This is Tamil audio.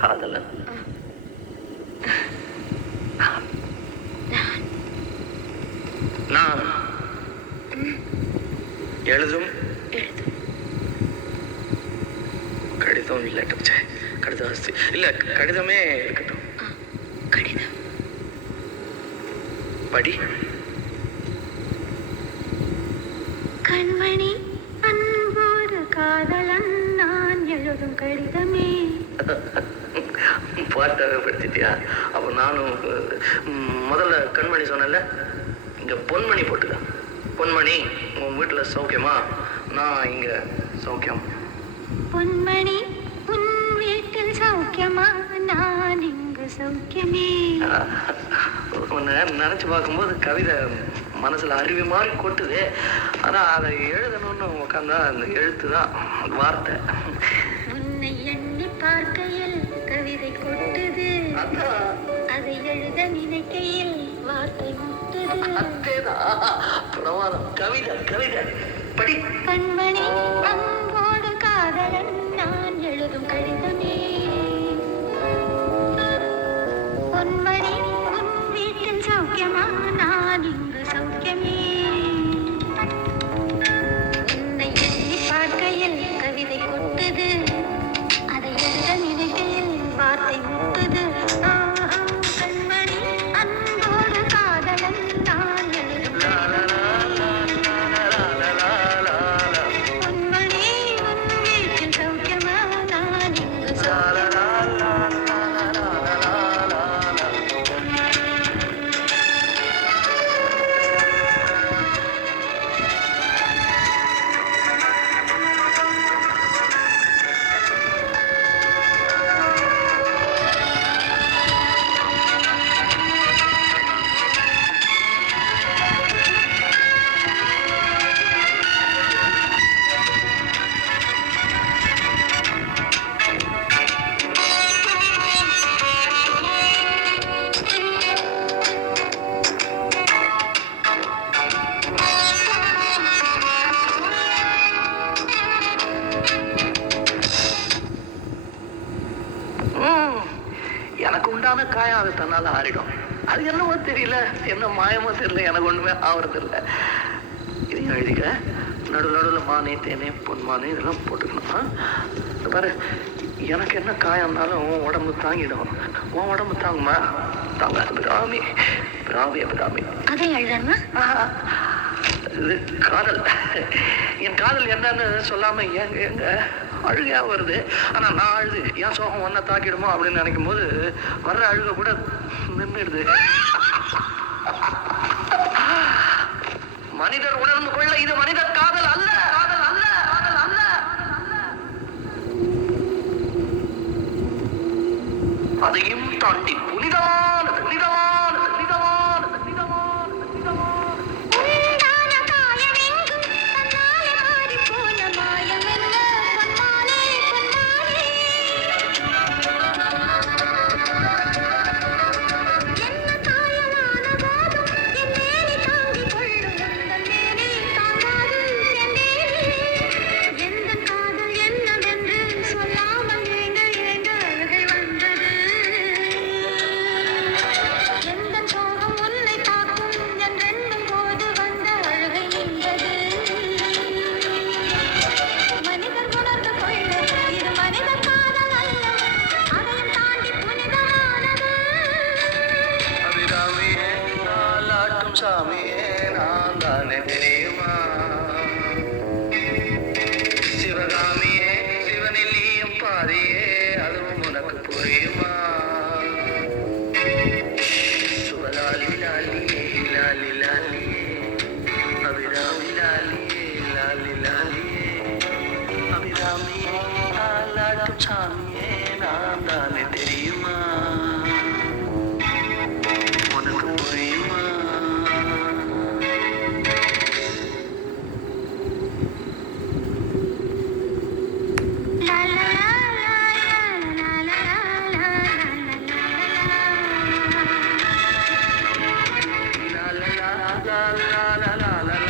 காதலன் நான் எழுதும் கடிதம் இல்லட்டும். கடிதம் இல்ல, கடிதமே இருக்கட்டும். கடிதம் படி. கண்மணி அன்போடு காதலன் நான் எழுதும் கடிதமே. பாட்டாக படுத்திட்டியா? அப்போ நானும் முதல்ல கண்மணி சொன்னல, இங்க பொன்மணி போட்டுக்க. பொன்மணி, உன் வீட்டுல சௌக்கியமா? நான் இங்க சௌக்கியம். பொன்மணி, உன் வீட்டில் சௌக்கியமா? நான் இங்கு சௌக்கியமே. உன்னை நினைச்சு பார்க்கும்போது கவிதை மனசுல அருவி மாதிரி கொட்டுது. ஆனா அதை எழுதணும்னு உட்காந்தா அந்த எழுத்து தான் வார்த்தை. உன்னை எண்ணி பார்க்கையில் கவிதை கொட்டுது, அதை எழுத நினைக்கையில் வார்த்தை முட்டுது. பிரமாதம். கவிதை கவிதை படி. கண்மணி அன்போடு காதலன் நான் எழுதும் கடிதமே. பொன்மணி, உன் வீட்டில் சௌக்கியமா? நான் இங்கு சௌக்கியமே. உன்னை எண்ணி பார்க்கையில் கவிதை கொட்டுது, அதை எழுத நினைக்கையில் வார்த்தை முட்டுது. கண்மணி அன்போடு காதலன் நான் எழுதும் பொன்மணி, உன் வீட்டில் சௌக்கியமா? நான் இங்கு சௌக்கியமா. எனக்கு உண்டான காயம் அது தன்னால ஆறிடும். அது என்னவோ தெரியல, என்ன மாயமோ தெரியல, எனக்கு ஒண்ணுமே ஆவறது இல்லை. இதையும் எழுதிக்க. நடுவில் நடுவில் மானே தேனே பொன்மானே இதெல்லாம் போட்டுக்கணும். பாரு, எனக்கு என்ன காயம்னாலும் உன் உடம்பு தாங்கிடும். உன் உடம்பு தாங்குமா? தாங்க. பிராமி பிராமி பிராமி. அதை எழுதணுமா? இது காதல். என் காதல் என்னன்னு சொல்லாம எங்க எங்க அழுகையா வருது. ஆனா நான் அழுது என் சோகம் ஒன்ன தாக்கிடுமோ அப்படின்னு நினைக்கும் போது வர்ற அழுக கூட நின்றுடுது. மனிதர் உணர்ந்து கொள்ள இது மனிதர் காதல் அல்ல, காதல் அல்ல, காதல் அல்ல. அதையும் தாண்டி புனிதமானது, புனிதமானது, புனிதமானது, புனிதமானது, புனிதமானது. சாமியே நான் தானே தெரியுமா? சிவகாமியே சிவனிலியும் பாதியே அதுவும் உனக்கு புரியுமா? சுவலாலி லாலியே லாலி லாலியே அபிராமி லாலியே லாலி லாலியே அபிராமியே நாளாட்டும் சாமியே நான் தானே தெரியுமா? உனக்கு புரியுமா? la la la la la la